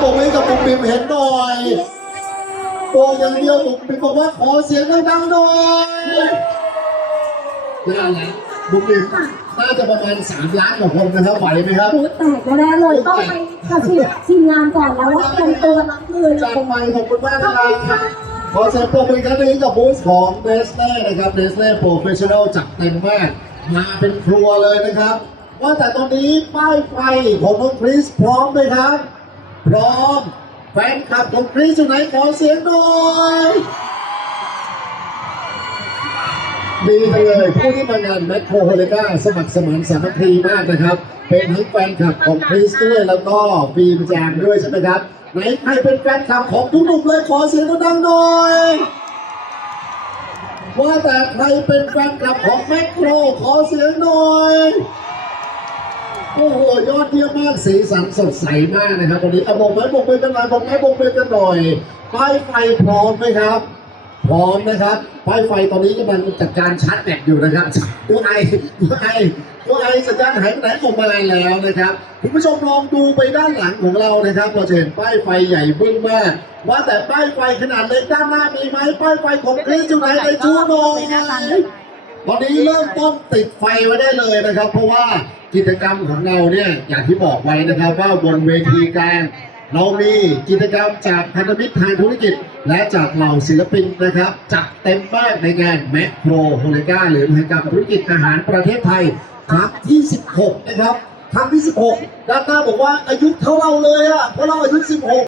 ปรบมือกับปุ้มปิมเห็นหน่อยโปกอย่างเดียวปุ้มปิมบอกว่าขอเสียงดังๆหน่อยไม่ได้แล้วปุ้มปิมน่าจะประมาณ3ล้านกว่าคนนะครับไหวไหมครับ หูแตกแน่ๆเลยต้องไปกับทีมทีมงานก่อนแล้วว่าเป็นตัวรับมือเลจัยงไมขอบคุณมากนะครับขอเสียงปรบมืออีกครั้งหนึงกับบูธของเนสเล่นะครับเนสเล่โปรเฟชชั่นอลจัดเต็มมาก มาเป็นครัวเลยนะครับ ว่าแต่ตอนนี้ป้ายไฟของน้องคริสพร้อมไหมครับ พร้อม แฟนคลับของคริสอยู่ไหนขอเสียงหน่อยดีจังเลยผู้ที่มางานแมคโครโฮลิก้าสมัครสมานสามัคคีมากนะครับ เป็นทั้งแฟนคลับของคริสด้วยแล้วก็ฟิล์มแจมด้วยใช่ไหมครับไหนใครเป็นแฟนคลับของทุกหนุ่มเลยขอเสียงดังๆหน่อยว่าแต่ใครเป็นแฟนคลับของแมคโครขอเสียงหน่อย โอ้โหยอดเยี่ยมมากสีสันสดใสมากนะครับวันนี้เอาบอกไม้บอกมือกันหน่อยบอกไม้บอกมือกันหน่อยป้ายไฟพร้อมไหมครับ พร้อมนะครับป้ายไฟตอนนี้กำลังจัดการชาร์จแบตอยู่นะครับตัวไอตัวไอตัวไอสัญญาณหายไปไหนออกมาแล้วนะครับคุณผู้ชมลองดูไปด้านหลังของเรานะครับ เราจะเห็นป้ายไฟใหญ่บึ้งมากว่าแต่ป้ายไฟขนาดเล็กด้านหน้ามีไหมป้ายไฟของคริสอยู่ไหนในชูหน่ ตอนนี้เริ่มต้นติดไฟไว้ได้เลยนะครับ เพราะว่ากิจกรรมของเราเนี่ยอย่างที่บอกไว้นะครับ ว่าบนเวทีกลางเรามีกิจกรรมจากพันธมิตรทางธุรกิจ และจากเหล่าศิลปินนะครับจัดเต็มมากในงานแมคโครโฮลิก้าหรือมหกรรมธุรกิจอาหารประเทศไทยครั้งที่ 16 นะครับครั้งที่ 16 ด้านหน้าบอกว่าอายุเท่าเราเลยอะเพราะเราอายุ 16